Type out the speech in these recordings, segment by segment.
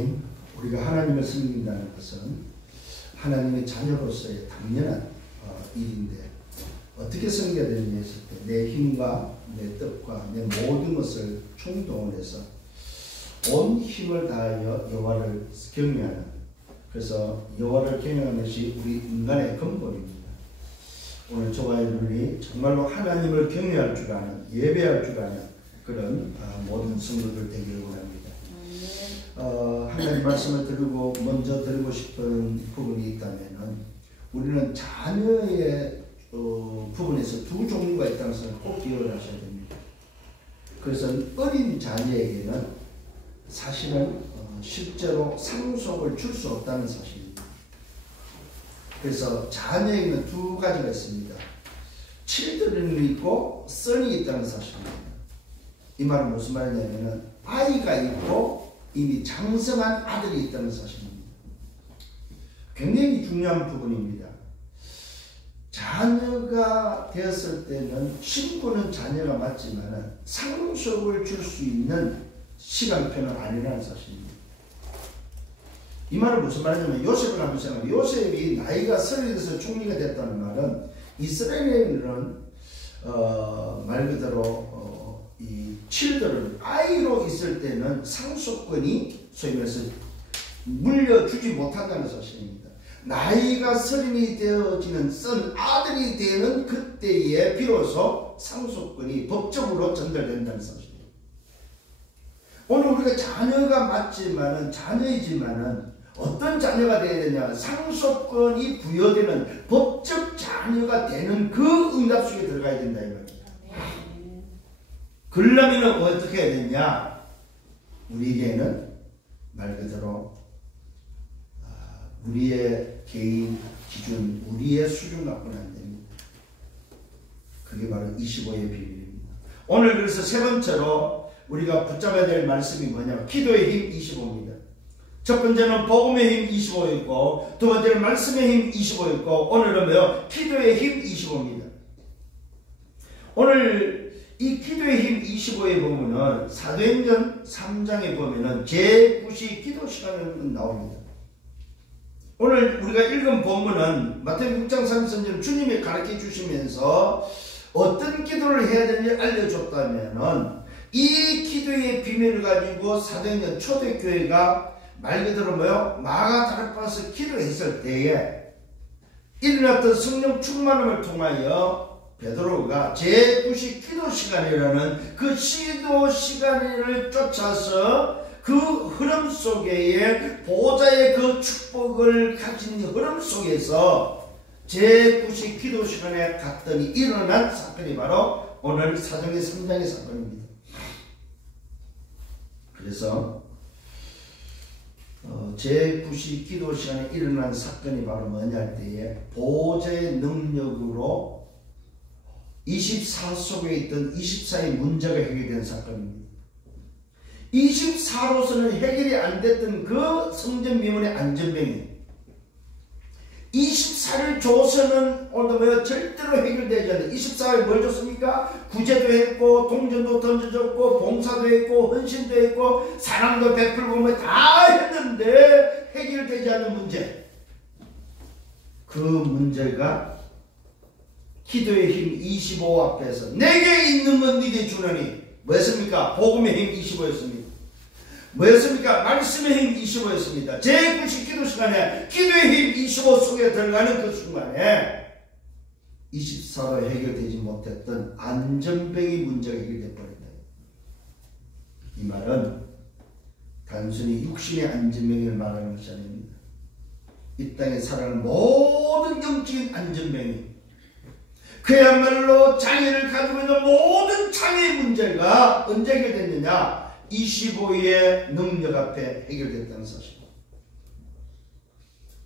아멘. 우리가 하나님을 섬긴다는 것은 하나님의 자녀로서의 당연한 일인데 어떻게 섬겨야 되느냐 했을 때 내 힘과 내 뜻과 내 모든 것을 충동을 해서 온 힘을 다하여 여호와를 경외하는, 그래서 여호와를 경외하는 것이 우리 인간의 근본입니다. 오늘 저와 여러분이 정말로 하나님을 경외할 줄 아는, 예배할 줄 아는 그런 모든 성도들 되기를 원합니다. 하나님 말씀을 드리고 먼저 드리고 싶은 부분이 있다면 우리는 자녀의 부분에서 두 종류가 있다는 것을 꼭 기억을 하셔야 됩니다. 그래서 어린 자녀에게는 사실은 실제로 상속을 줄 수 없다는 사실입니다. 그래서 자녀에게는 두 가지가 있습니다. children이 있고 son이 있다는 사실입니다. 이 말은 무슨 말이냐면 아이가 있고 이미 장성한 아들이 있다는 사실입니다. 굉장히 중요한 부분입니다. 자녀가 되었을 때는 친구는 자녀가 맞지만 상속을 줄 수 있는 시간표는 아니라는 사실입니다. 이 말은 무슨 말이냐면 요셉을 한번 생각해요. 요셉이 나이가 30에서 총리가 됐다는 말은 이스라엘에는 말 그대로 이 children, 아이로 있을 때는 상속권이 소위 말해서 물려주지 못한다는 사실입니다. 나이가 30이 되어지는 아들이 되는 그때에 비로소 상속권이 법적으로 전달된다는 사실입니다. 오늘 우리가 자녀가 맞지만은 자녀이지만은 어떤 자녀가 되어야 되냐, 상속권이 부여되는 법적 자녀가 되는 그 응답 속에 들어가야 된다 이 말입니다. 그러려면 어떻게 해야 되냐, 우리에게는 말 그대로 우리의 개인 기준, 우리의 수준 갖고는 안 됩니다. 그게 바로 25의 비밀입니다. 오늘 그래서 세 번째로 우리가 붙잡아야 될 말씀이 뭐냐, 기도의 힘 25입니다. 첫 번째는 복음의 힘 25있고 두 번째는 말씀의 힘 25있고 오늘은 뭐요? 기도의 힘 25입니다. 오늘 이 기도의 힘 25에 보면은 사도행전 3장에 보면은 제9시 기도 시간은 나옵니다. 오늘 우리가 읽은 본문은 마태복음 6장 33절 주님이 가르쳐 주시면서 어떤 기도를 해야 되는지 알려줬다면은 이 기도의 비밀을 가지고 사도행전 초대교회가 말 그대로 뭐요? 마가 다락방에서 기도했을 때에 일어났던 성령 충만함을 통하여 베드로가 제9시 기도 시간이라는 그 기도 시간을 쫓아서 그 흐름 속에 보호자의 그 축복을 가진 흐름 속에서 제9시 기도 시간에 갔더니 일어난 사건이 바로 오늘 사도행전 3장의 사건입니다. 그래서 제9시 기도 시간에 일어난 사건이 바로 뭐냐 할 때에 보호자의 능력으로 24 속에 있던 24의 문제가 해결된 사건입니다. 24로서는 해결이 안 됐던 그 성전 미문의 안전병이 24를 줘서는 오늘 절대로 해결되지 않는 24에 뭘 줬습니까? 구제도 했고 동전도 던져줬고 봉사도 했고 헌신도 했고 사랑도 베풀고 다 했는데 해결되지 않는 문제, 그 문제가 기도의 힘 25 앞에서 내게 있는 건 네게 주노니 뭐였습니까? 복음의 힘 25였습니다. 뭐였습니까? 말씀의 힘 25였습니다. 제9시 기도 시간에 기도의 힘 25 속에 들어가는 그 순간에 24로 해결되지 못했던 안전병의 문제가 해결되어 버린다. 이 말은 단순히 육신의 안전병을 말하는 것이 아닙니다. 이 땅에 살아가는 모든 영적인 안전병이, 그야말로 장애를 가지고 있는 모든 장애의 문제가 언제 해결됐느냐? 25의 능력 앞에 해결됐다는 사실입니다.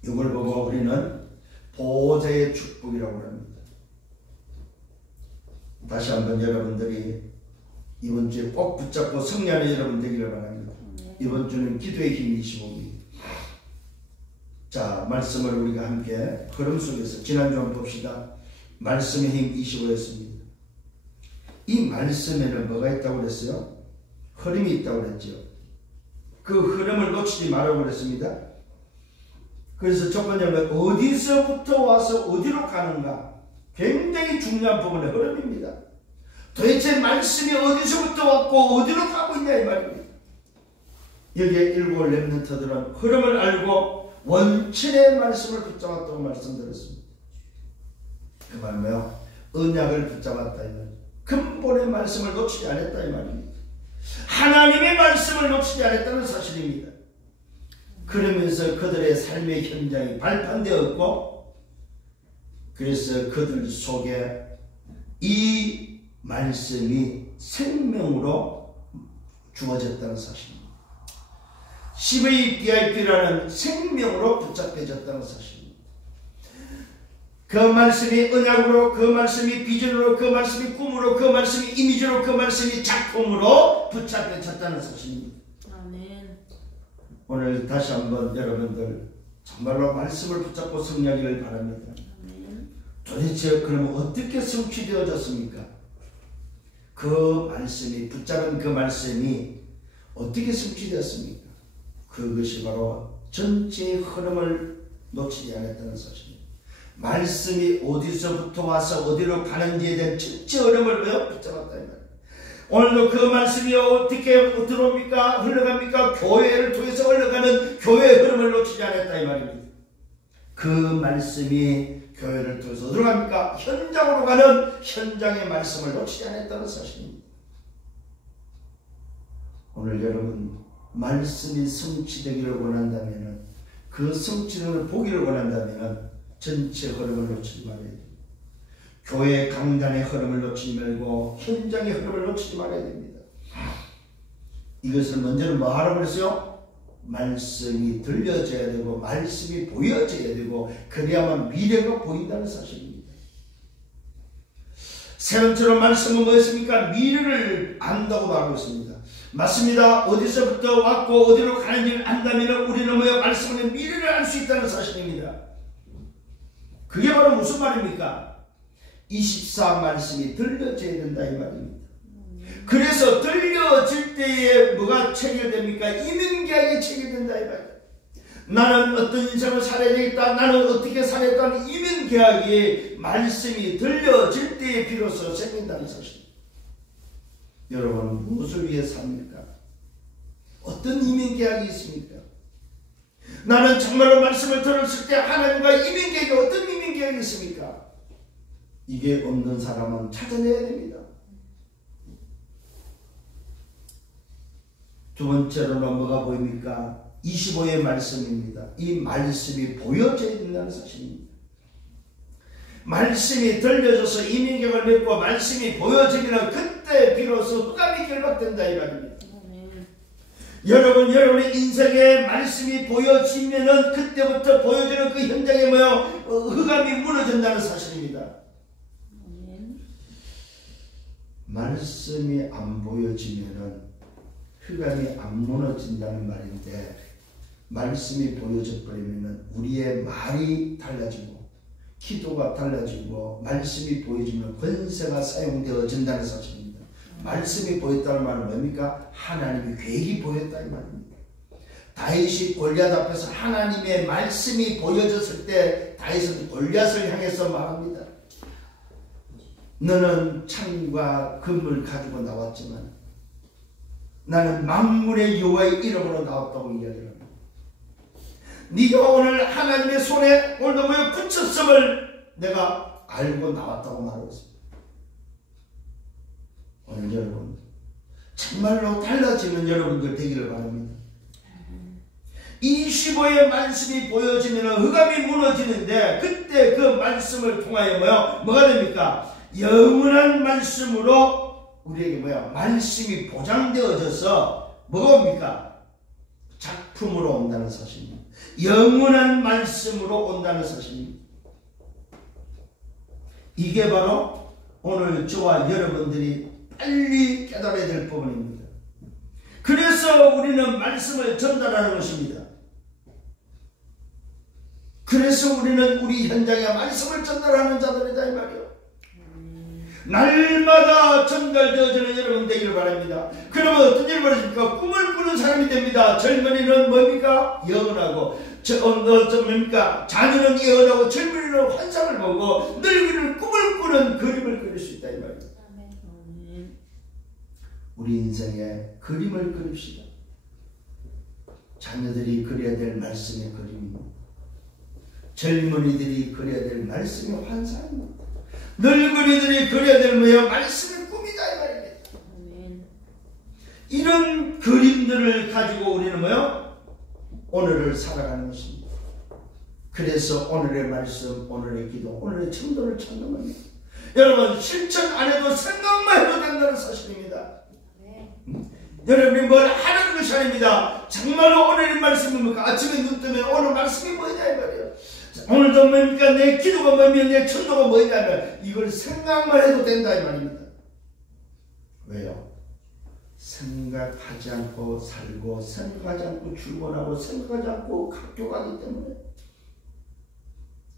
이걸 보고 우리는 보호자의 축복이라고 합니다. 다시 한번 여러분들이 이번 주에 꼭 붙잡고 승리하는 여러분 되기를 바랍니다. 이번 주는 기도의 힘 25입니다. 자, 말씀을 우리가 함께 흐름 속에서 지난주 한번 봅시다. 말씀의 힘 25였습니다. 이 말씀에는 뭐가 있다고 그랬어요? 흐름이 있다고 그랬죠. 그 흐름을 놓치지 말라고 그랬습니다. 그래서 첫 번째는 어디서부터 와서 어디로 가는가, 굉장히 중요한 부분의 흐름입니다. 도대체 말씀이 어디서부터 왔고 어디로 가고 있냐 이 말입니다. 여기에 일곱 렘넌트들은 흐름을 알고 원천의 말씀을 붙잡았다고 말씀드렸습니다. 그 말은 뭐요? 언약을 붙잡았다 이 말이에요. 근본의 말씀을 놓치지 않았다 이 말입니다. 하나님의 말씀을 놓치지 않았다는 사실입니다. 그러면서 그들의 삶의 현장이 발판되었고, 그래서 그들 속에 이 말씀이 생명으로 주어졌다는 사실입니다. CVBIP라는 생명으로 붙잡혀졌다는 사실입니다. 그 말씀이 언약으로, 그 말씀이 비전으로, 그 말씀이 꿈으로, 그 말씀이 이미지로, 그 말씀이 작품으로 붙잡혀졌다는 사실입니다. 아멘. 오늘 다시 한번 여러분들 정말로 말씀을 붙잡고 승리하기를 바랍니다. 아멘. 도대체 그러면 어떻게 성취되어졌습니까? 그 말씀이, 붙잡은 그 말씀이 어떻게 성취되었습니까? 그것이 바로 전체의 흐름을 놓치지 않았다는 사실입니다. 말씀이 어디서부터 와서 어디로 가는지에 대한 전체 흐름을 붙잡았다 이 말이에요. 오늘도 그 말씀이 어떻게 들어옵니까? 흘러갑니까? 교회를 통해서 흘러가는 교회의 흐름을 놓치지 않았다 이 말입니다. 그 말씀이 교회를 통해서 어디로 갑니까? 현장으로 가는 현장의 말씀을 놓치지 않았다는 사실입니다. 오늘 여러분 말씀이 성취되기를 원한다면, 그 성취를 보기를 원한다면 전체 흐름을 놓치지 말아야 됩니다. 교회 강단의 흐름을 놓치지 말고 현장의 흐름을 놓치지 말아야 됩니다. 이것을 먼저는 뭐 하라고 그랬어요? 말씀이 들려져야 되고 말씀이 보여져야 되고, 그래야만 미래가 보인다는 사실입니다. 세 번째로 말씀은 뭐였습니까? 미래를 안다고 말하고 있습니다. 맞습니다. 어디서부터 왔고 어디로 가는지를 안다면 우리는 뭐요? 말씀은 미래를 알 수 있다는 사실입니다. 그게 바로 무슨 말입니까? 24 말씀이 들려져야 된다 이 말입니다. 그래서 들려질 때에 뭐가 체결됩니까? 이민계약이 체결된다 이 말이에요. 나는 어떤 인생을 살아야 되겠다, 나는 어떻게 살겠다는 이민계약이 말씀이 들려질 때에 비로소 생긴다는 사실. 여러분 무엇을 위해 삽니까? 어떤 이민계약이 있습니까? 나는 정말로 말씀을 들었을 때 하나님과 이민계약이 어떤 이민계약이 있습니까? 이게 없는 사람은 찾아내야 됩니다. 두 번째로는 뭐가 보입니까? 25의 말씀입니다. 이 말씀이 보여져야 된다는 사실입니다. 말씀이 들려져서 이민경을 맺고 말씀이 보여지면 그때 비로소 흑암이 결박된다 이 말입니다. 여러분의 인생에 말씀이 보여지면은 그때부터 보여지는 그 현장에 뭐요? 흑암이 무너진다는 사실입니다. 말씀이 안 보여지면은 흑암이 안 무너진다는 말인데, 말씀이 보여져 버리면은 우리의 말이 달라지고 기도가 달라지고 말씀이 보여지면 권세가 사용되어진다는 사실입니다. 말씀이 보였다는 말은 뭡니까? 하나님의 계획이 보였다 이 말입니다. 다윗이 골리앗 앞에서 하나님의 말씀이 보여졌을 때 다윗은 골리앗을 향해서 말합니다. 너는 창과 금을 가지고 나왔지만 나는 만물의 여호와의 이름으로 나왔다고 이야기합니다. 네가 오늘 하나님의 손에 오늘도 왜 붙였음을 내가 알고 나왔다고 말하고 있습니다. 오늘 여러분 정말로 달라지는 여러분들 되기를 바랍니다. 25의 말씀이 보여지면 흑암이 무너지는데, 그때 그 말씀을 통하여 뭐가 됩니까? 영원한 말씀으로 우리에게 말씀이 보장되어져서 뭐가 옵니까? 작품으로 온다는 사실입니다. 영원한 말씀으로 온다는 사실입니다. 이게 바로 오늘 저와 여러분들이 빨리 깨달아야 될 부분입니다. 그래서 우리는 말씀을 전달하는 것입니다. 그래서 우리는 우리 현장에 말씀을 전달하는 자들이다 이 말이에요. 날마다 전달되어지는 여러분 되기를 바랍니다. 그러면 어떤 일이 벌어집니까? 꿈을 꾸는 사람이 됩니다. 젊은이는 뭡니까? 예언하고, 뭡니까? 자녀는 예언하고, 젊은이는 환상을 보고, 늙은이는 꿈을 꾸는 그림을 그릴 수 있다 이 말입니다. 우리 인생에 그림을 그립시다. 자녀들이 그려야 될 말씀의 그림입니다. 젊은이들이 그려야 될 말씀의 환상입니다. 늙은이들이 그려야 될 뭐야? 말씀의 꿈이다 이 말입니다. 이런 그림들을 가지고 우리는 뭐요? 오늘을 살아가는 것입니다. 그래서 오늘의 말씀, 오늘의 기도, 오늘의 청도를 찾는 겁니다. 여러분 실천 안 해도 생각만 해도 된다는 사실입니다. 여러분이 뭘 하는 것이 아닙니다. 정말로 오늘의 말씀이 뭡니까? 아침에 눈 뜨면 오늘 말씀이 뭐냐 이 말이에요. 오늘도 뭡니까? 내 기도가 뭐면 내 천도가 뭐냐면 이걸 생각만 해도 된다 이 말입니다. 왜요? 생각하지 않고 살고 생각하지 않고 출근하고 생각하지 않고 학교 가기 때문에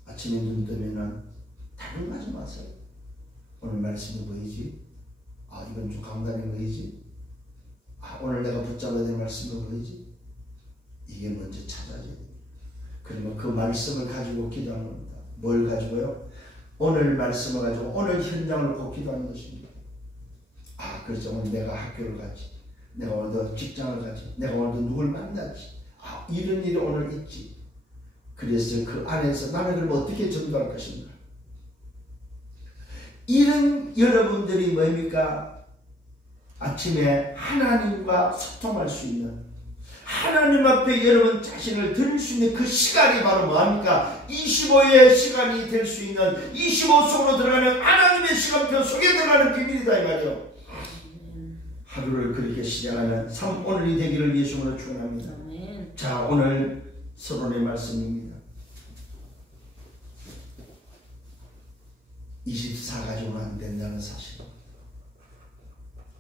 아침에 눈 뜨면은 다른 거 하지 마세요. 오늘 말씀이 뭐이지? 아 이건 좀 강단이 뭐이지? 아 오늘 내가 붙잡아야 될 말씀이 뭐이지? 이게 먼저 찾아야 돼요. 그러면 그 말씀을 가지고 기도하는 겁니다. 뭘 가지고요? 오늘 말씀을 가지고 오늘 현장을 놓고 기도하는 것입니다. 아 그렇죠. 오늘 내가 학교를 가지, 내가 오늘도 직장을 가지, 내가 오늘도 누굴 만나지, 아 이런 일이 오늘 있지. 그래서 그 안에서 나는 그럼 어떻게 전도할 것인가. 이런 여러분들이 뭡니까? 아침에 하나님과 소통할 수 있는, 하나님 앞에 여러분 자신을 드릴 수 있는 그 시간이 바로 뭐합니까? 25의 시간이 될 수 있는 25 속으로 들어가는 하나님의 시간표 속에 들어가는 비밀이다 이 말이요. 하루를 그렇게 시작하는 오늘이 되기를 예수님으로 축원합니다. 자 오늘 서론의 말씀입니다. 24 가지고는 안 된다는 사실.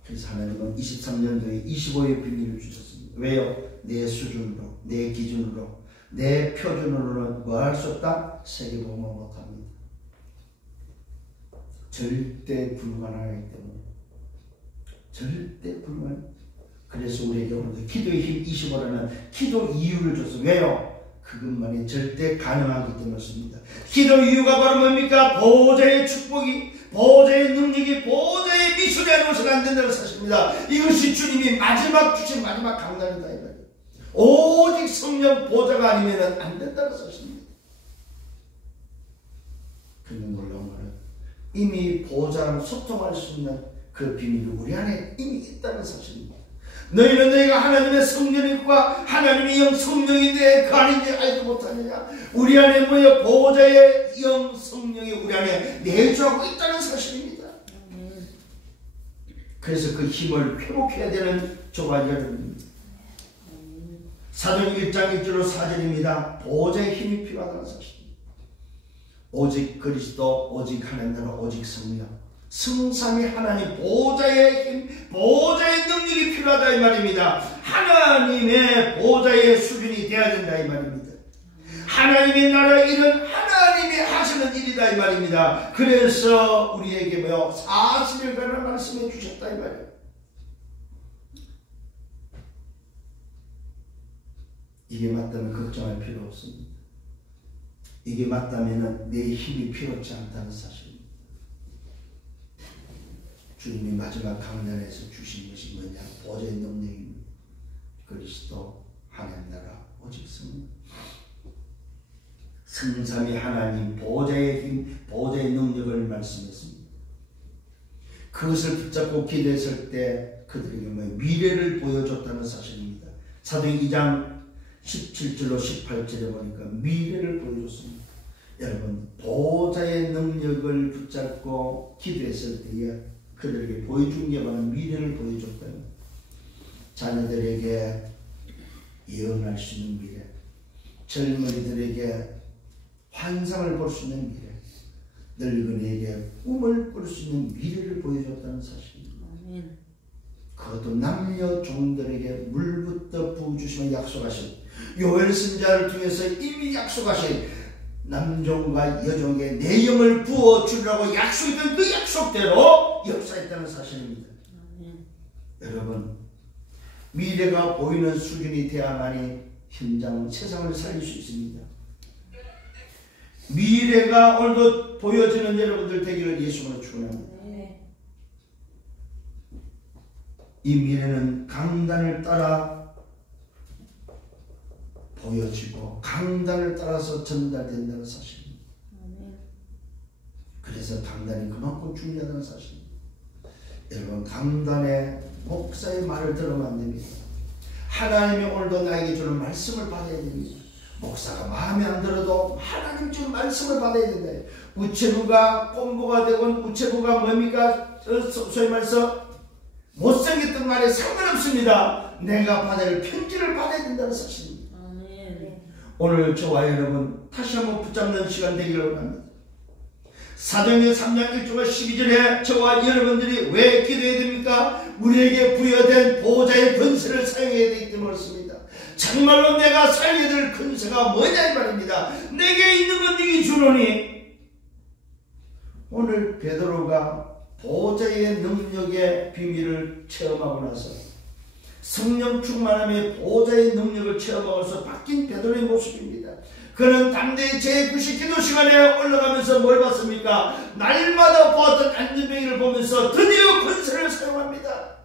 그래서 하나님은 23년도에 25의 비밀을 주셨습니다. 왜요? 내 수준으로, 내 기준으로, 내 표준으로는 뭐 할 수 없다? 세계복음을 못합니다. 절대 불가능하기 때문에. 절대 불가능. 그래서 우리에게 오늘도 기도의 힘 25라는 기도 이유를 줬어. 왜요? 그것만이 절대 가능하기 때문입니다. 기도 이유가 바로 뭡니까? 보호자의 축복이, 보호자의 능력이, 보호자의 미션이 아니고서는 안 된다는 사실입니다. 이것이 주님이 마지막 주신 마지막 강단이다 이 말이에요. 오직 성령 보호자가 아니면 안 된다는 사실입니다. 그런데 놀라운 것은 이미 보호자랑 소통할 수 있는 그 비밀이 우리 안에 이미 있다는 사실입니다. 너희는 너희가 하나님의 성령과 하나님의 영 성령인데 그 안인지 알지 못하느냐? 우리 안에 뭐예요? 보호자의 영 성령이 우리 안에 내주하고 있다는 사실입니다. 그래서 그 힘을 회복해야 되는 조가 여러분입니다. 사도행 1장 1절로 4절입니다. 보호자의 힘이 필요하다는 사실입니다. 오직 그리스도, 오직 하나님 나라, 오직 성령, 성삼위 하나님 보호자의 힘, 보호자의 능력이 필요하다 이 말입니다. 하나님의 보호자의 수준이 되어야 된다 이 말입니다. 하나님의 나라 일은 하나님이 하시는 일이다 이 말입니다. 그래서 우리에게 뭐요? 40일간을 말씀해 주셨다 이 말이에요. 이게 맞다면 걱정할 필요 없습니다. 이게 맞다면 내 힘이 필요치 않다는 사실입니다. 주님이 마지막 강단에서 주신 것이 뭐냐? 보호자의 능력입니다. 그리스도, 하나님 나라, 오직 성령. 성삼위 하나님 보호자의 힘, 보호자의 능력을 말씀했습니다. 그것을 붙잡고 기도했을 때 그들에게 미래를 보여줬다는 사실입니다. 사도행 2장 17절로 18절에 보니까 미래를 보여줬습니다. 여러분 보호자의 능력을 붙잡고 기도했을 때에 그들에게 보여준 게 바로 미래를 보여줬다. 자녀들에게 예언할 수 있는 미래, 젊은이들에게 환상을 볼 수 있는 미래, 늙은이에게 꿈을 꿀 수 있는 미래를 보여줬다는 사실입니다. 그것도 남녀 종들에게 물부터 부어주시면 약속하신 요엘 선지자를 통해서 이미 약속하신 남종과 여종의 내 영을 부어주라고 약속했던 그 약속대로 역사했다는 사실입니다. 여러분, 미래가 보이는 수준이 돼야만이 현장 세상을 살릴 수 있습니다. 미래가 오늘도 보여지는 여러분들 되기를 예수님으로 축원합니다. 이 미래는 강단을 따라 보여지고 강단을 따라서 전달된다는 사실입니다. 그래서 강단이 그만큼 중요하다는 사실입니다. 여러분, 강단의 목사의 말을 들으면 안 됩니다. 하나님이 오늘도 나에게 주는 말씀을 받아야 됩니다. 목사가 마음에 안 들어도 하나님 주는 말씀을 받아야 된다. 우체부가 공부가 되건 우체부가 뭡니까? 소위 말해서 못생겼던 말에 상관없습니다. 내가 받아야 할 편지를 받아야 된다는 사실입니다. 오늘 저와 여러분 다시 한번 붙잡는 시간 되기를 원합니다. 사도행전 3장 1절과 12절에 저와 여러분들이 왜 기도해야 됩니까? 우리에게 부여된 보호자의 권세를 사용해야 되기 때문에 그렇습니다. 정말로 내가 살려야 될 권세가 뭐냐 이 말입니다. 내게 있는 건 네게 주노니. 오늘 베드로가 보호자의 능력의 비밀을 체험하고 나서 성령 충만함의 보호자의 능력을 체험하고서 바뀐 베드로의 모습입니다. 그는 담대히 제9시 기도 시간에 올라가면서 뭘 봤습니까? 날마다 보았던 안전뱅이를 보면서 드디어 권세를 사용합니다.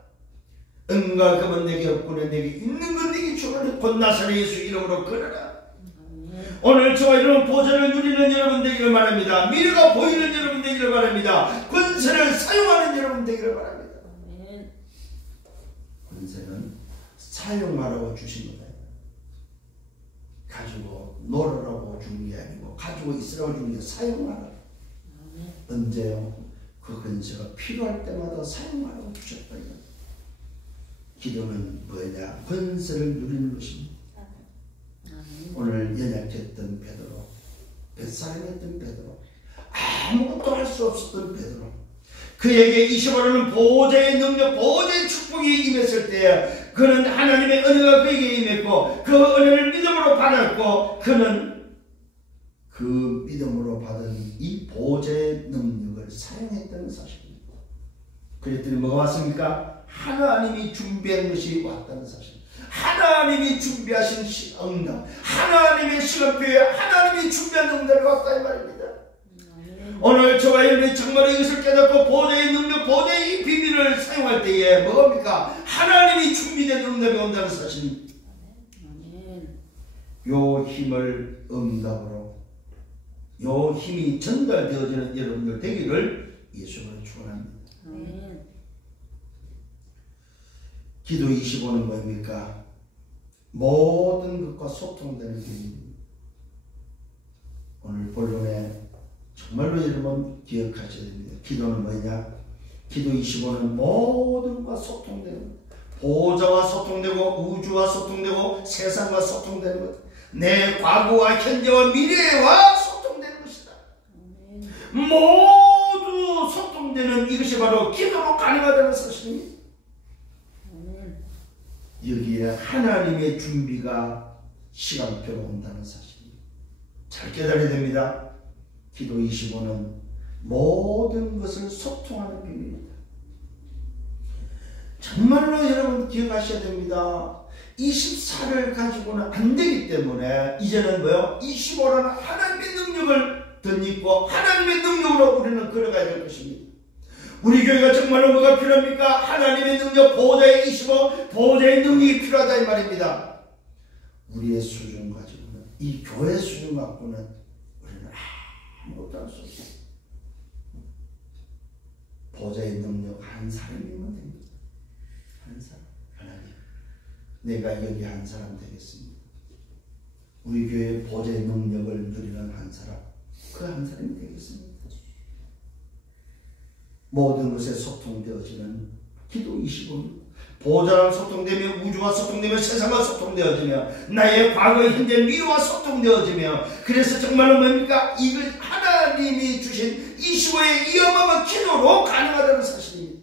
은과 금은 내게 없구나. 내게 있는 건 내게 주노니 곧 나사렛 예수 이름으로 걸어라. 오늘 저와 이런 보좌를 누리는 여러분 되기를 바랍니다. 미래가 보이는 여러분 되기를 바랍니다. 권세를 사용하는 여러분 되기를 바랍니다. 권세는 사용하라고 주신 거다. 가지고 놀으라고 주는 게 아니고 가지고 있으라고 주는 게 사용하라. 언제요? 그 권세가 필요할 때마다 사용하라고 주셨다. 기도는 뭐냐? 권세를 누리는 것입니다. 오늘 연약했던 베드로, 뱃사람이었던 베드로, 아무것도 할 수 없었던 베드로, 그에게 25년은 보호자의 능력, 보호자의 축복이 임했을 때에 그는 하나님의 은혜가 그에게 임했고 그 은혜를 믿음으로 받았고 그는 그 믿음으로 받은 이 보호자의 능력을 사용했다는 사실입니다. 그랬더니 뭐가 왔습니까? 하나님이 준비한 것이 왔다는 사실. 하나님이 준비하신 응답, 하나님의 시간표에 하나님이 준비한 응답이 왔다 이 말입니다. 오늘 저와 여러분이 정말 이것을 깨닫고 보호자의 능력, 보호자의 비밀을 사용할 때에 뭐입니까? 하나님이 준비된 응답이 온다는 사실입니다. 요 힘을 응답으로, 요 힘이 전달되어지는 여러분들 되기를 예수님으로 축원합니다. 기도 25는 뭐입니까? 모든 것과 소통되는 길입니다. 오늘 본론에 정말로 여러분 기억하셔야 됩니다. 기도는 뭐냐? 기도 25는 모든 것과 소통되는, 보호자와 소통되고 우주와 소통되고 세상과 소통되는 것, 내 과거와 현재와 미래와 소통되는 것이다. 모두 소통되는 이것이 바로 기도로 가능하다는 사실입니다. 여기에 하나님의 준비가 시간표로 온다는 사실입니다. 잘 깨달아야 됩니다. 기도 25는 모든 것을 소통하는 비밀입니다. 정말로 여러분 기억하셔야 됩니다. 24를 가지고는 안 되기 때문에 이제는 뭐요? 25라는 하나님의 능력을 덧입고 하나님의 능력으로 우리는 걸어가야 될 것입니다. 우리 교회가 정말로 뭐가 필요합니까? 하나님의 능력, 보호자의 25, 보호자의 능력이 필요하다 이 말입니다. 우리의 수준 가지고는, 이 교회 수준 갖고는 우리는 아무것도 할 수 없어요. 보호자의 능력 한 사람이면 됩니다. 한 사람. 하나님, 내가 여기 한 사람 되겠습니다. 우리 교회의 보호자의 능력을 누리는 한 사람, 그 한 사람이 되겠습니다. 모든 것에 소통되어지는 기도 25입니다. 보호자랑 소통되며 우주와 소통되며 세상과 소통되어지며 나의 과거, 현재, 미래와 소통되어지며 그래서 정말로 뭡니까? 이걸 하나님이 주신 25의 이 어마어마한 기도로 가능하다는 사실입니다.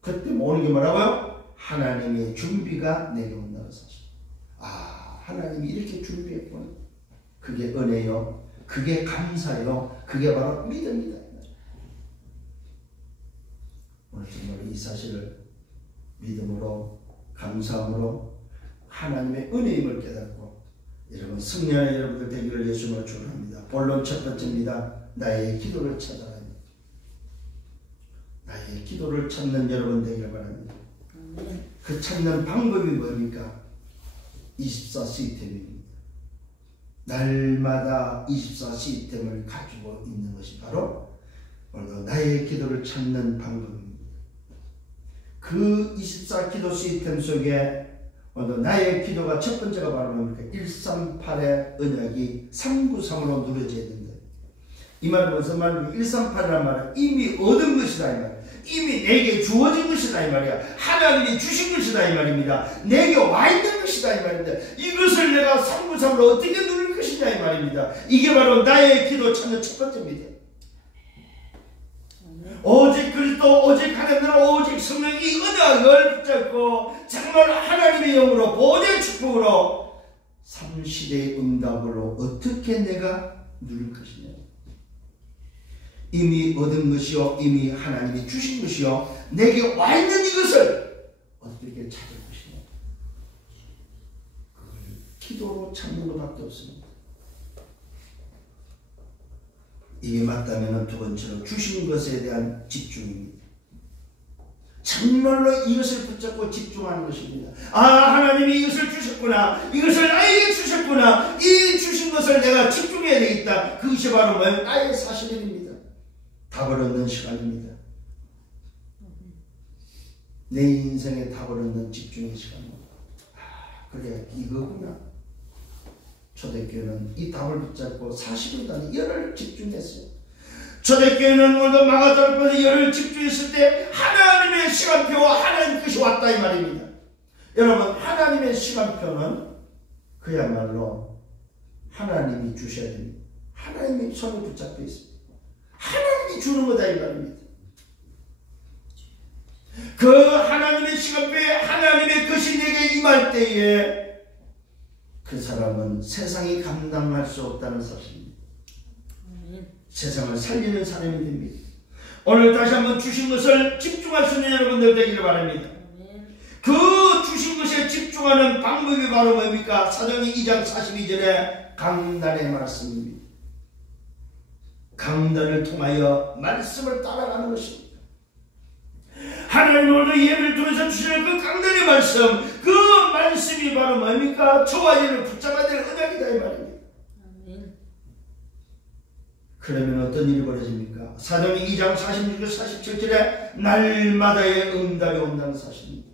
그때 모르는 게 뭐라고요? 하나님의 준비가 내게 온다는 사실. 아, 하나님이 이렇게 준비했구나. 그게 은혜요. 그게 감사요. 그게 바로 믿음이다. 오늘 정말 이 사실을 믿음으로 감사함으로 하나님의 은혜임을 깨닫고 여러분 승리하는 여러분들 되기를 예수님으로 축원합니다. 본론 첫 번째입니다. 나의 기도를 찾아라. 나의 기도를 찾는 여러분 되기를 바랍니다. 그 찾는 방법이 뭡니까? 24 시스템입니다. 날마다 24 시스템을 가지고 있는 것이 바로 오늘도 나의 기도를 찾는 방법입니다. 그 24 기도 시스템 속에 오늘도 나의 기도가 첫 번째가 바로 뭡니까? 138의 언약이 393으로 누려져야 된다. 이 말은 무슨 말입니까? 138이라는 말은 이미 얻은 것이다 이 말이야. 이미 내게 주어진 것이다 이 말이야. 하나님이 주신 것이다 이 말입니다. 내게 와 있는 것이다 이 말입니다. 이것을 내가 393으로 어떻게 누릴 것이냐 이 말입니다. 이게 바로 나의 기도 찾는 첫 번째입니다. 오직 그리스도, 오직 하나님 나라, 오직 성령 이 언약을 붙잡고 정말 하나님의 영으로 보좌의 축복으로 3시대의 응답으로 어떻게 내가 누릴 것이냐. 이미 얻은 것이요, 이미 하나님이 주신 것이요, 내게 와 있는 이것을 어떻게 찾을 것이냐. 그걸 기도로 찾는 것밖에 없습니다. 이게 맞다면 두 번째로 주신 것에 대한 집중입니다. 정말로 이것을 붙잡고 집중하는 것입니다. 아, 하나님이 이것을 주셨구나. 이것을 나에게 주셨구나. 이 주신 것을 내가 집중해야 되겠다. 그것이 바로 뭐예요? 나의 사실입니다. 답을 얻는 시간입니다. 내 인생에 답을 얻는 집중의 시간입니다. 아, 그래 이거구나. 초대교회는 이 답을 붙잡고 40일 단위 열을 집중했어요. 초대교회는 오늘 마가다락방에 열을 집중했을 때 하나님의 시간표와 하나님 것이 왔다 이 말입니다. 여러분 하나님의 시간표는 그야말로 하나님이 주셔야 됩니다. 하나님의 손에 붙잡혀 있습니다. 하나님이 주는 거다 이 말입니다. 그 하나님의 시간표에 하나님의 것이 내게 임할 때에 그 사람은 세상이 감당할 수 없다는 사실입니다. 세상을 살리는 사람이 됩니다. 오늘 다시 한번 주신 것을 집중할 수 있는 여러분들 되기를 바랍니다. 그 주신 것에 집중하는 방법이 바로 뭡니까? 사도행전 2장 42절에 강단의 말씀입니다. 강단을 통하여 말씀을 따라가는 것입니다. 하나님 오늘 예배를 통해서 주시는 그 강단의 말씀, 그 말씀이 바로 뭡니까? 저와 얘를 붙잡아야 될 언약이다 이 말입니다. 그러면 어떤 일이 벌어집니까? 사도행전 2장 46절 47절에 날마다의 응답이 온다는 사실입니다.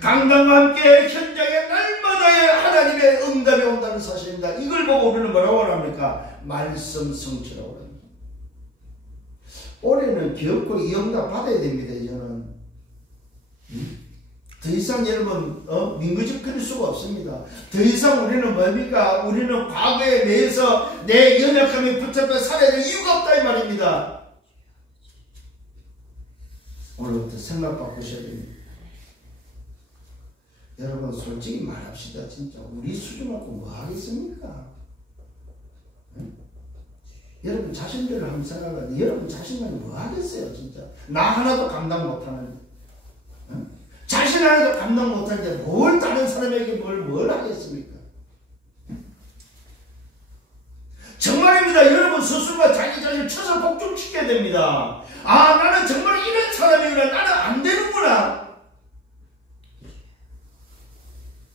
강단과 함께 현장에 날마다의 하나님의 응답이 온다는 사실입니다. 이걸 보고 우리는 뭐라고 합니까? 말씀 성취라고 합니다. 올해는 기업고 이 응답 받아야 됩니다. 이제는 더 이상 여러분 민구적거릴 수가 없습니다. 더 이상 우리는 뭡니까? 우리는 과거에 매여서 내 연약함에 붙잡혀 살아야 될 이유가 없다 이 말입니다. 오늘부터 생각 바꾸셔야 됩니다. 여러분 솔직히 말합시다. 진짜 우리 수준 갖고 뭐 하겠습니까? 응? 여러분 자신들을 한번 생각하면 여러분 자신만이 뭐 하겠어요 진짜. 나 하나도 감당 못하는데 응? 자신 하나도 감당 못하는데 뭘 다른 사람에게 뭘 하겠습니까? 정말입니다. 여러분 스스로가 자기 자신을 쳐서 복종시켜야 됩니다. 아 나는 정말 이런 사람이구나. 나는 안 되는구나.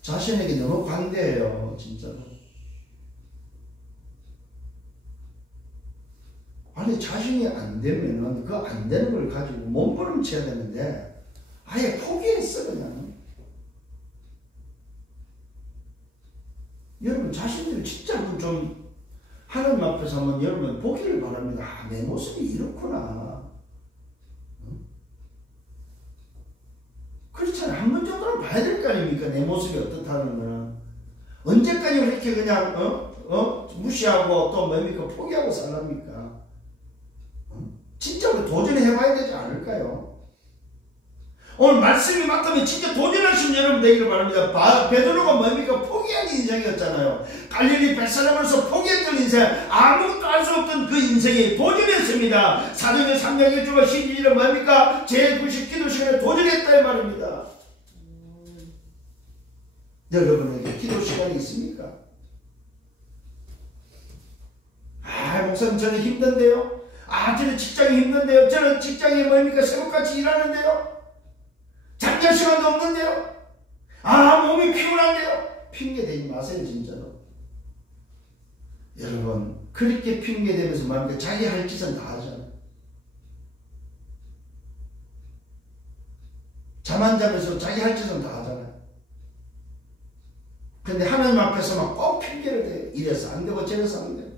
자신에게 너무 관대해요 진짜로. 아니 자신이 안 되면은 그 안 되는 걸 가지고 몸부림쳐야 되는데 아예 포기했어 그냥. 여러분 자신들 진짜 좀 하나님 앞에서 한번 여러분 보기를 바랍니다. 아, 내 모습이 이렇구나. 응? 그렇잖아요. 한 번 정도는 봐야 될 거 아닙니까? 내 모습이 어떻다는 거는. 언제까지 이렇게 그냥 무시하고 또 뭡니까? 포기하고 살랍니까? 진짜 우리 도전해봐야 되지 않을까요? 오늘 말씀이 맞다면 진짜 도전하신 여러분 되기를 바랍니다. 베드로가 뭡니까? 포기한 인생이었잖아요. 갈릴리 벳사람으로서 포기했던 인생, 아무것도 할 수 없던 그 인생이 도전했습니다. 사도행전 3장 1절과 12절은 뭡니까? 제9식 기도 시간에 도전했다 이 말입니다. 여러분에게 기도 시간이 있습니까? 목사님 저는 힘든데요. 저는 직장이 힘든데요. 저는 직장이 뭡니까? 새벽같이 일하는데요. 잠잘 시간도 없는데요. 몸이 피곤한데요. 핑계 대지 마세요 진짜로. 여러분 그렇게 핑계 대면서 뭡니까? 자기 할 짓은 다 하잖아요. 잠 안 자면서 자기 할 짓은 다 하잖아요. 근데 하나님 앞에서 막 꼭 핑계를 대요. 이래서 안 되고 저래서 안 돼요.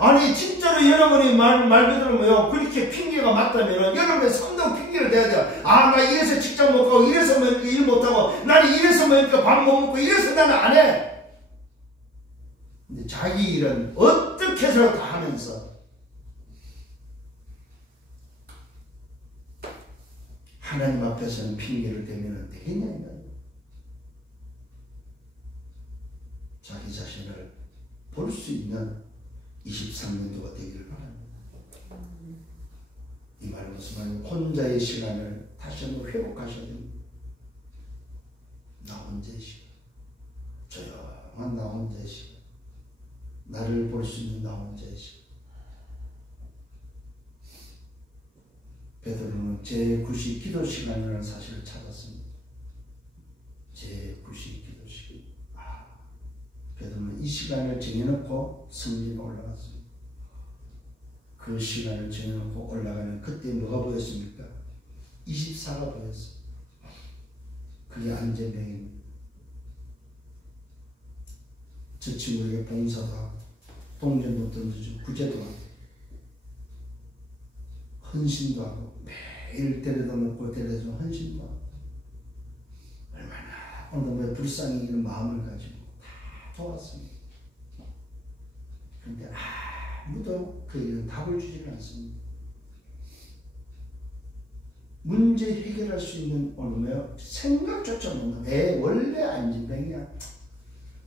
아니 진짜로 여러분이 말 그대로 뭐요 그렇게 핑계가 맞다면 여러분의 삶도 핑계를 대야 돼요. 나 이래서 직장 못 가고 이래서 뭐 일 못하고 나는 이래서 뭐 밥 못 먹고 이래서 나는 안 해. 근데 자기 일은 어떻게 해서 다 하면서 하나님 앞에서는 핑계를 대면 되겠냐. 자기 자신을 볼 수 있는 23년도가 되기를 바랍니다. 이 말은 무슨 말이냐? 혼자의 시간을 다시 한번 회복하셔야 됩니다. 나 혼자의 시간, 조용한 나 혼자의 시간, 나를 볼 수 있는 나 혼자의 시간. 베드로는 제9식 기도 시간이라는 사실을 찾았습니다. 제9식 기도 시간. 베드로는 이 시간을 정해놓고 성전에 올라갔습니다. 그 시간을 정해놓고 올라가는 그때 뭐가 보였습니까? 24가 보였어요. 그게 안전병입니다. 저 친구에게 봉사도 하고 동전도 던져주고 구제도 하고 헌신도 하고 매일 데려다 놓고 데려다 헌신도 하고 얼마나 오늘 불쌍히 이런 마음을 가지고 도왔습니다. 그런데 아무도 그 일은 답을 주지는 않습니다. 문제 해결할 수 있는 오늘 생각조차 못나. 원래 안진뱅이야.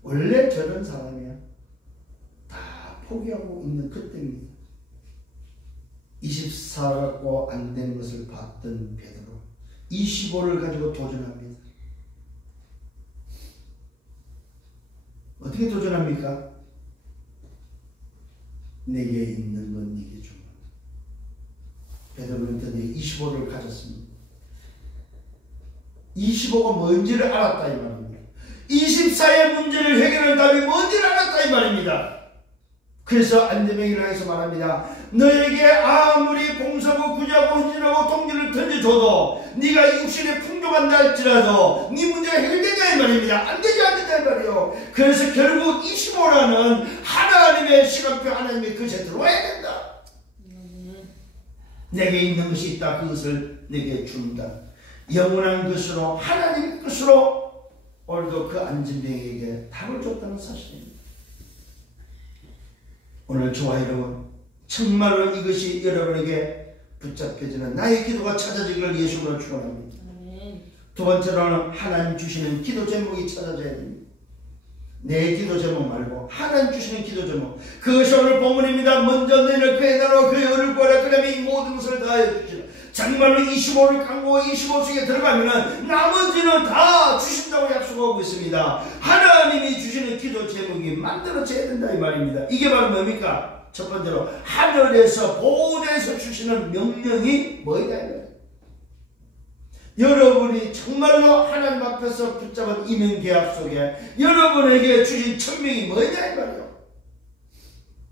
원래 저런 사람이야. 다 포기하고 있는 그때입니다. 24 갖고 안 되는 것을 봤던 베드로 25를 가지고 도전합니다. 어떻게 도전합니까? 내게 있는 건 네게 주마. 베드로는 드디어 25를 가졌습니다. 25가 뭔지를 알았다 이 말입니다. 24의 문제를 해결하는 답이 뭔지를 알았다 이 말입니다. 그래서 안대명이를 향해서 말합니다. 너에게 아무리 봉사하고 구제하고 헌신하고 동전을 던져줘도 네가 육신에 풍족한다 할지라도 네 문제가 해결되냐 이 말입니다. 안 되지 않는다 이 말이에요. 그래서 결국 25라는 하나님의 시간표, 하나님의 것에 들어와야 된다. 내게 있는 것이 있다. 그것을 내게 준다. 영원한 것으로 하나님의 것으로 오늘도 그 안진뱅이에게 답을 줬다는 사실입니다. 오늘 저와 여러분 정말로 이것이 여러분에게 붙잡혀지는 나의 기도가 찾아지기를 예수로 축원합니다. 두 번째로는 하나님 주시는 기도 제목이 찾아져야 됩니다. 내 기도 제목 말고 하나님 주시는 기도 제목. 그것이 오늘 본문입니다. 먼저 너희는 그의 나라와 그의 의를 구하라. 그러면 이 모든 것을 다하여 주시라. 정말로 25를 강구하고 25 속에 들어가면은 나머지는 다 주신다고 약속하고 있습니다. 하나님이 주시는 기도 제목이 만들어져야 된다 이 말입니다. 이게 바로 뭡니까? 첫 번째로 하늘에서 보호자에서 주시는 명령이 뭐냐. 여러분이 정말로 하나님 앞에서 붙잡은 이민계약 속에 여러분에게 주신 천명이 뭐냐 이 말이에요.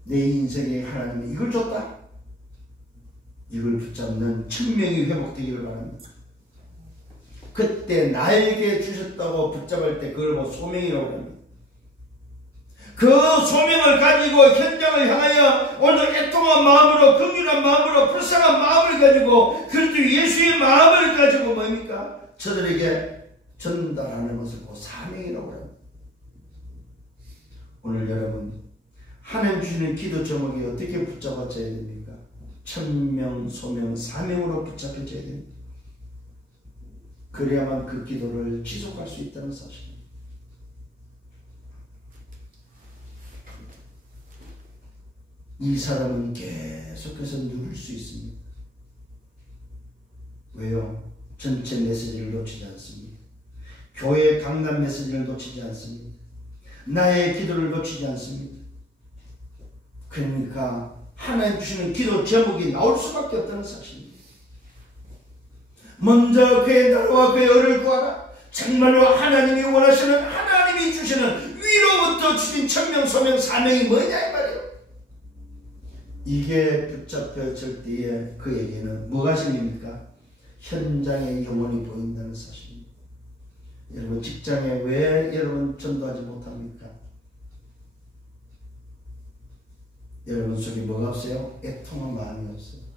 내 인생에 하나님이 이걸 줬다. 이걸 붙잡는 천명이 회복되기를 바랍니다. 그때 나에게 주셨다고 붙잡을 때 그걸 뭐 소명이라고 합니다. 그 소명을 가지고 현장을 향하여 오늘도 애통한 마음으로, 긍휼한 마음으로, 불쌍한 마음을 가지고 그리스도 예수의 마음을 가지고 뭡니까? 저들에게 전달하는 것을 그 사명이라고 합니다. 오늘 여러분 하나님 주시는 기도 제목이 어떻게 붙잡아져야 됩니까? 천명, 소명, 사명으로 붙잡혀져야 됩니다. 그래야만 그 기도를 지속할 수 있다는 사실입니다. 이 사람은 계속해서 누릴 수 있습니다. 왜요? 전체 메시지를 놓치지 않습니다. 교회 강단 메시지를 놓치지 않습니다. 나의 기도를 놓치지 않습니다. 그러니까 하나님 주시는 기도 제목이 나올 수밖에 없다는 사실입니다. 먼저 그의 나라와 그의 의를 구하라. 정말로 하나님이 원하시는, 하나님이 주시는 위로부터 주신 천명, 소명, 사명이 뭐냐 이 말이에요. 이게 붙잡혀질 때에 그에게는 뭐가 생깁니까? 현장의 영혼이 보인다는 사실입니다. 여러분 직장에 왜 여러분 전도하지 못합니까? 여러분 속에 뭐가 없어요? 애통한 마음이 없어요.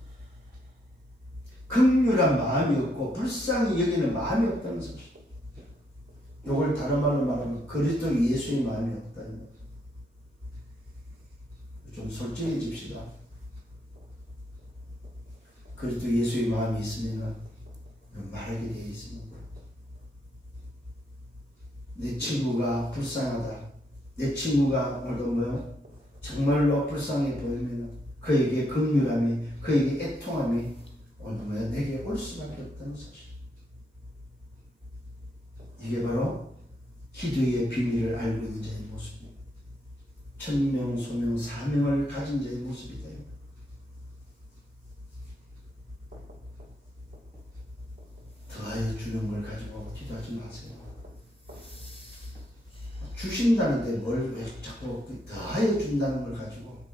긍휼한 마음이 없고 불쌍히 여기는 마음이 없다는 사실. 이걸 다른 말로 말하면 그리스도 예수의 마음이 없다는 거죠. 좀 솔직해집시다. 그리스도 예수의 마음이 있으면 말하게 되어 있습니다. 내 친구가 불쌍하다. 내 친구가 오늘도 뭐요? 정말로 불쌍해 보이면 그에게 긍휼함이, 그에게 애통함이 오늘도 뭐요? 내게 올 수밖에 없다는 사실. 이게 바로 기도의 비밀을 알고 있는 자의 모습입니다. 천명, 소명, 사명을 가진 자의 모습이다. 더하여 주는 걸 가지고 기도하지 마세요. 주신다는데 뭘 왜 자꾸 더하여 준다는 걸 가지고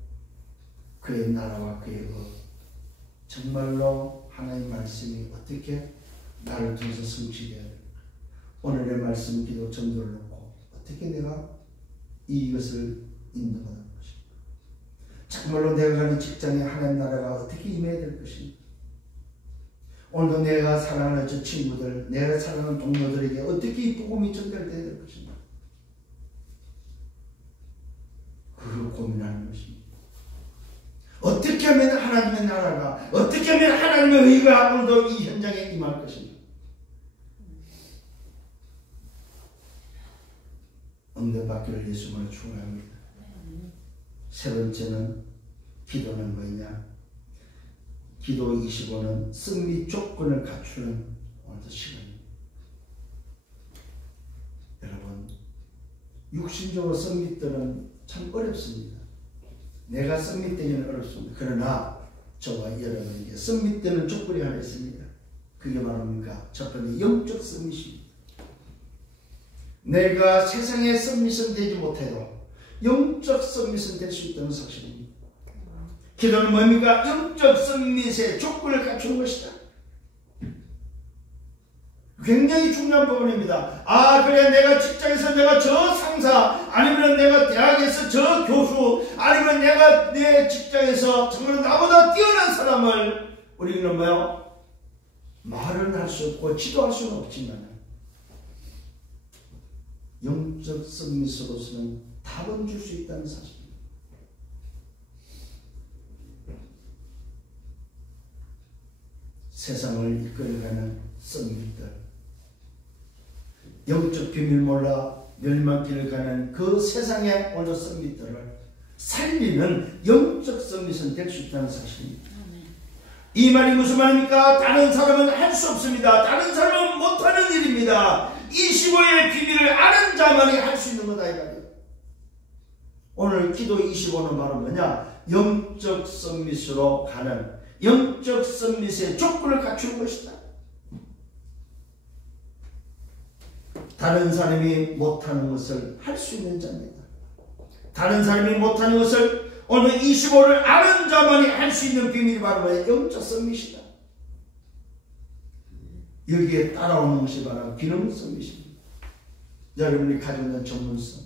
그의 나라와 그의 정말로 하나님의 말씀이 어떻게 나를 통해서 성취되어야 될까? 오늘의 말씀, 기도, 전도를 놓고 어떻게 내가 이것을 인도받을 것인가? 정말로 내가 가는 직장에 하나님 나라가 어떻게 임해야 될 것인가? 오늘도 내가 사랑하는 저 친구들, 내가 사랑하는 동료들에게 어떻게 이 복음이 전달되어야 될 것인가? 그걸 고민하는 것입니다. 어떻게 하면 하나님의 나라가, 어떻게 하면 하나님의 의가 오늘도 이 현장에 임할 것인가? 응답받기를 예수님으로 축원합니다. 세 번째는 기도는 뭐냐? 기도 25는 승리 조건을 갖추는 오늘도 시간입니다. 여러분, 육신적으로 승리되는 참 어렵습니다. 내가 승리되기는 어렵습니다. 그러나 저와 여러분에게 승리되는 조건이 하나 있습니다. 그게 바로 뭡니까? 첫 번째 영적 승리십니다. 내가 세상의 승리는 되지 못해도 영적 승리는 될 수 있다는 사실입니다. 기도는 뭡니까? 영적 승리의 조건을 갖추는 것이다. 굉장히 중요한 부분입니다. 아, 그래, 내가 직장에서 내가 저 상사, 아니면 내가 대학에서 저 교수, 아니면 내가 내 직장에서 정말 나보다 뛰어난 사람을 우리는 뭐요? 말은 할 수 없고 지도할 수는 없지만 영적 승리로서는 답은 줄 수 있다는 사실입니다. 세상을 이끌어가는 썸미들, 영적 비밀 몰라 멸망길을 가는 그 세상의 오늘 썸미들을 살리는 영적 썸밋은 될 수 있다는 사실입니다. 이 말이 무슨 말입니까? 다른 사람은 할 수 없습니다. 다른 사람은 못하는 일입니다. 25의 비밀을 아는 자만이 할 수 있는 거다 이 말이에요. 오늘 기도 25는 바로 뭐냐? 영적 썸밋으로 가는, 영적 썸밋의 조건을 갖추는 것이다. 다른 사람이 못하는 것을 할 수 있는 자입니다. 다른 사람이 못하는 것을 오늘 25를 아는 자만이 할 수 있는 비밀이 바로 뭐예요? 영적 썸밋이다. 여기에 따라오는 것이 바로 기능 썸밋입니다. 여러분이 가지고 있는 전문성,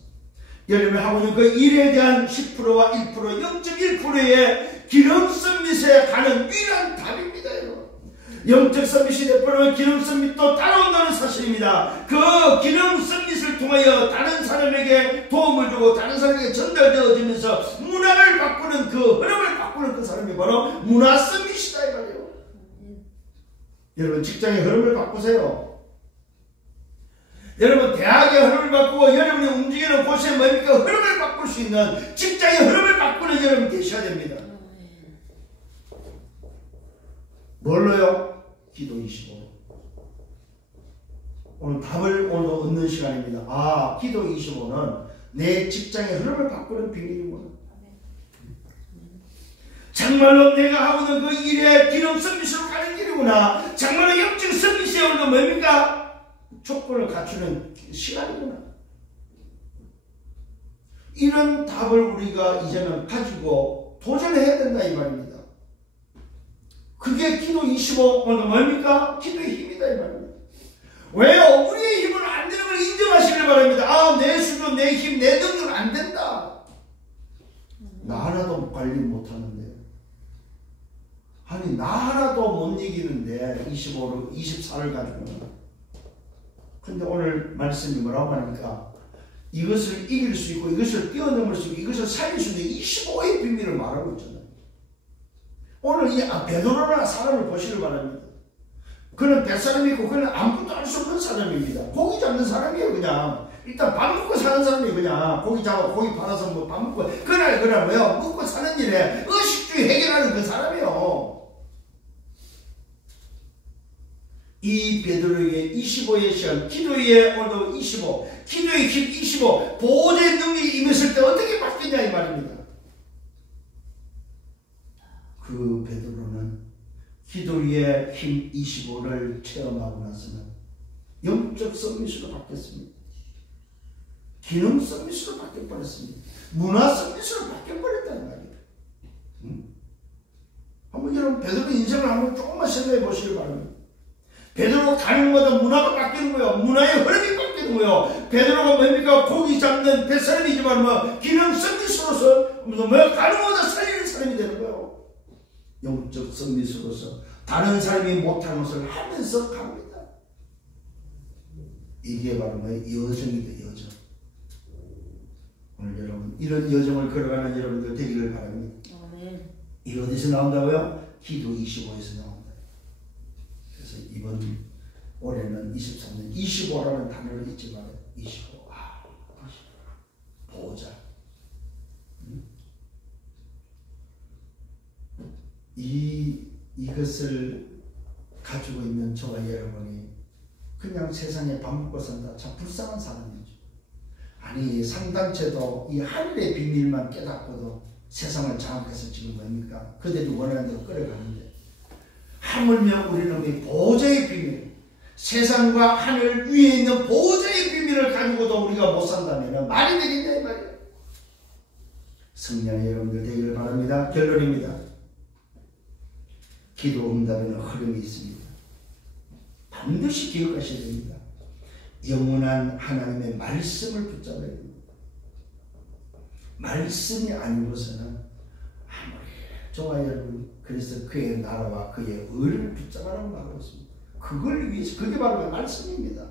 여러분이 하고 있는 그 일에 대한 10%와 1%, 0.1%의 기능 썸밋에 가는 유일한 답입니다. 여러분. 영적 썸밋이 되어버리면 기능 썸밋도 따라온다는 사실입니다. 그 기능 썸밋을 통하여 다른 사람에게 도움을 주고 다른 사람에게 전달되어지면서 문화를 바꾸는 그 흐름을 바꾸는 그 사람이 바로 문화 썸밋이다 이 말이에요. 여러분 직장의 흐름을 바꾸세요. 여러분 대학의 흐름을 바꾸고 여러분이 움직이는 곳에 뭡니까? 흐름을 바꿀 수 있는 직장의 흐름을 바꾸는 여러분 되셔야 됩니다. 뭘로요? 기도 25. 오늘 답을 오늘 얻는 시간입니다. 아, 기도 25는 내 직장의 흐름을 바꾸는 비밀이구나. 정말로 내가 하고 있는 그 일에 기름 서비스로 가는 길이구나. 정말로 영적 서비스에 오는 건 뭡니까? 조건을 갖추는 시간이구나. 이런 답을 우리가 이제는 가지고 도전해야 된다 이 말입니다. 그게 기도 25 오늘 뭡니까? 기도의 힘이다 이 말입니다. 왜요? 우리의 힘은 안 되는 걸 인정하시길 바랍니다. 아, 내 수준, 내 힘, 내 능력은 안 된다. 나 하나도 관리 못하는데. 아니 나 하나도 못 이기는데 24를 가지고는. 근데 오늘 말씀이 뭐라고 하니까 이것을 이길 수 있고 이것을 뛰어넘을 수 있고 이것을 살릴 수 있는 25의 비밀을 말하고 있잖아요. 오늘 이 베드로라는 사람을 보시길 바랍니다. 그는 뱃사람이고 그는 아무것도 할 수 없는 사람입니다. 고기 잡는 사람이에요. 그냥 일단 밥 먹고 사는 사람이 그냥 고기 잡아 고기 팔아서 뭐 밥 먹고 그날 뭐요 먹고 사는 일에 의식주의 해결하는 그 사람이에요. 이 베드로에게 25의 시간, 기도의 오늘도 25, 기도의 힘 25, 보호자의 능력이 임했을 때 어떻게 바뀌냐 이 말입니다. 그 베드로는 기도의 힘 25를 체험하고 나서는 영적 서밋으로 바뀌었습니다. 기능 서밋으로 바뀌어버렸습니다. 문화 서밋으로 바뀌어버렸다는 말이에요. 한번 여러분 베드로 인생을 한번 조금만 생각해 보시길 바랍니다. 베드로가 가는 곳마다 문화가 바뀌는 거예요. 문화의 흐름이 바뀌는 거예요. 베드로가 뭡니까? 고기 잡는 뱃사람이지만 뭐 기능 서밋으로서 뭐 가는 곳마다 살리는 사람이 되는 거예요. 영적 서밋으로서 다른 사람이 못하는 것을 하면서 갑니다. 이게 바로 여정이다. 여정. 오늘 여러분 이런 여정을 걸어가는 여러분들 되기를 바랍니다. 이게 어디서 나온다고요? 기도 25에서 나온다. 그래서 이번 올해는 23년 25라는 단어를 잊지 말아요. 25. 보호자. 이것을 가지고 있는 저와 여러분이 그냥 세상에 밥 먹고 산다. 참 불쌍한 사람이죠. 아니 상당체도 이 하늘의 비밀만 깨닫고도 세상을 장악해서 지금 뭡니까? 그대도 원하는 대로 끌어가는데 하물며 우리는 이 보호자의 비밀, 세상과 하늘 위에 있는 보호자의 비밀을 가지고도 우리가 못 산다면 말이 되겠냐 이 말이에요. 성령의 여러분들 되기를 바랍니다. 결론입니다. 기도 응답에는 흐름이 있습니다. 반드시 기억하셔야 됩니다. 영원한 하나님의 말씀을 붙잡아야 됩니다. 말씀이 아니고서는 아무리 저와 여러분 그래서 그의 나라와 그의 의를 붙잡아라고 말하고 있습니다. 그걸 위해서 그게 바로 말씀입니다.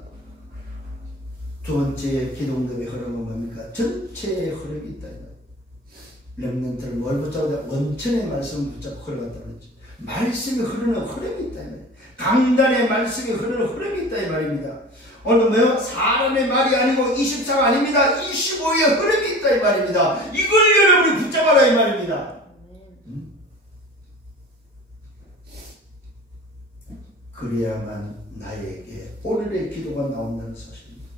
두 번째 기도 응답의 흐름은 뭡니까? 전체의 흐름이 있다. 렘넌트를 뭘 붙잡아야 원천의 말씀을 붙잡고 흘러갔다는 거죠. 말씀이 흐르는 흐름이 있다. 강단의 말씀이 흐르는 흐름이 있다 이 말입니다. 오늘 뭐요? 사람의 말이 아니고 24가 아닙니다. 25의 흐름이 있다 이 말입니다. 이걸 여러분이 붙잡아라 이 말입니다. 그래야만 나에게 오늘의 기도가 나온다는 사실입니다.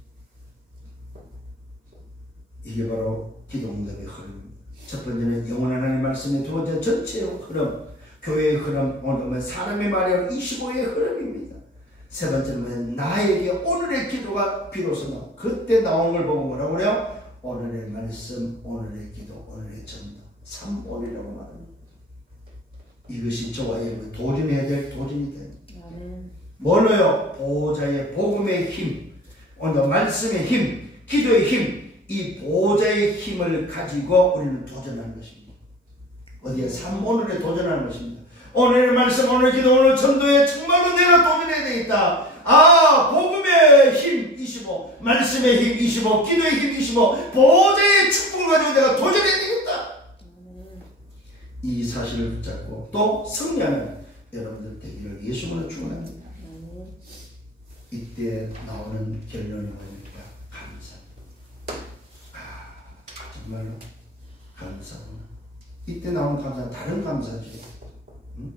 이게 바로 기도 응답의 흐름입니다. 첫 번째는 영원한 하나님의 말씀의, 두 번째는 전체의 흐름, 교회의 흐름, 오늘 사람의 말이 아니라 25의 흐름입니다. 세 번째는 나에게 오늘의 기도가 비로소 나오. 그때 나온 걸 보고 뭐라고 그래요? 오늘의 말씀, 오늘의 기도, 오늘의 전도. 3온이라고 말합니다. 이것이 저와 여러분 도전해야 될 도전이 됩니다. 뭘로요? 보호자의 복음의 힘, 오늘 말씀의 힘, 기도의 힘, 이 보호자의 힘을 가지고 우리는 도전하는 것입니다. 어디에? 3온에 도전하는 것입니다. 오늘의 말씀, 오늘의 기도, 오늘 전도에 정말로 내가 도전해야 되겠다. 복음의 힘 25, 말씀의 힘 25, 기도의 힘 25, 보호자의 축복을 가지고 내가 도전해야 되겠다. 이 사실을 붙잡고 또 승리하는 여러분들 되기를 예수님으로 축원합니다. 이때 나오는 결론이 뭐니까 감사. 정말로 감사구나. 이때 나온 감사는 다른 감사지. 응?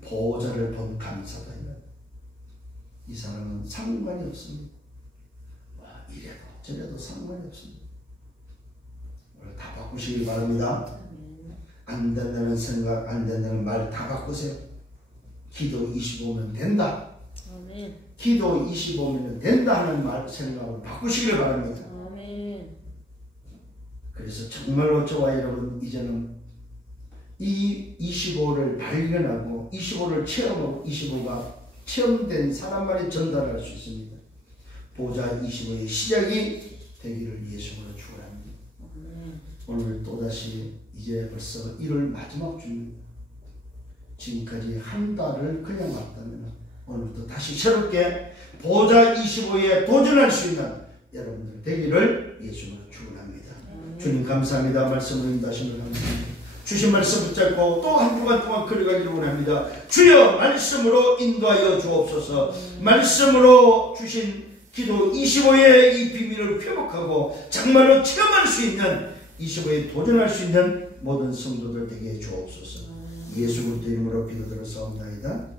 보호자를 본 감사다. 이 사람은 상관이 없습니다. 이래도 저래도 상관이 없습니다. 다 바꾸시길 바랍니다. 안 된다는 생각, 안 된다는 말 다 바꾸세요. 기도 25면 된다. 아멘. 기도 25면 된다 하는 말 생각을 바꾸시길 바랍니다. 아멘. 그래서 정말로 저와 여러분 이제는 이 25를 발견하고 25를 체험하고 25가 체험된 사람만이 전달할 수 있습니다. 보좌 25의 시작이 되기를 예수님으로 축원합니다. 오늘 또다시 이제 벌써 1월 마지막 주입니다. 지금까지 한 달을 그냥 왔다면 오늘부터 다시 새롭게 보좌 25에 도전할 수 있는 여러분들 되기를 예수님으로 축원합니다. 주님 감사합니다. 말씀을 인도하심을 감사합니다. 주신 말씀 붙잡고 또 한 주간 동안 걸어가기를 원합니다. 주여 말씀으로 인도하여 주옵소서. 말씀으로 주신 기도 25의 이 비밀을 회복하고 정말로 체험할 수 있는 25에 도전할 수 있는 모든 성도들 되게 해 주옵소서. 예수 그리스도 이름으로 기도드렸사옵나이다.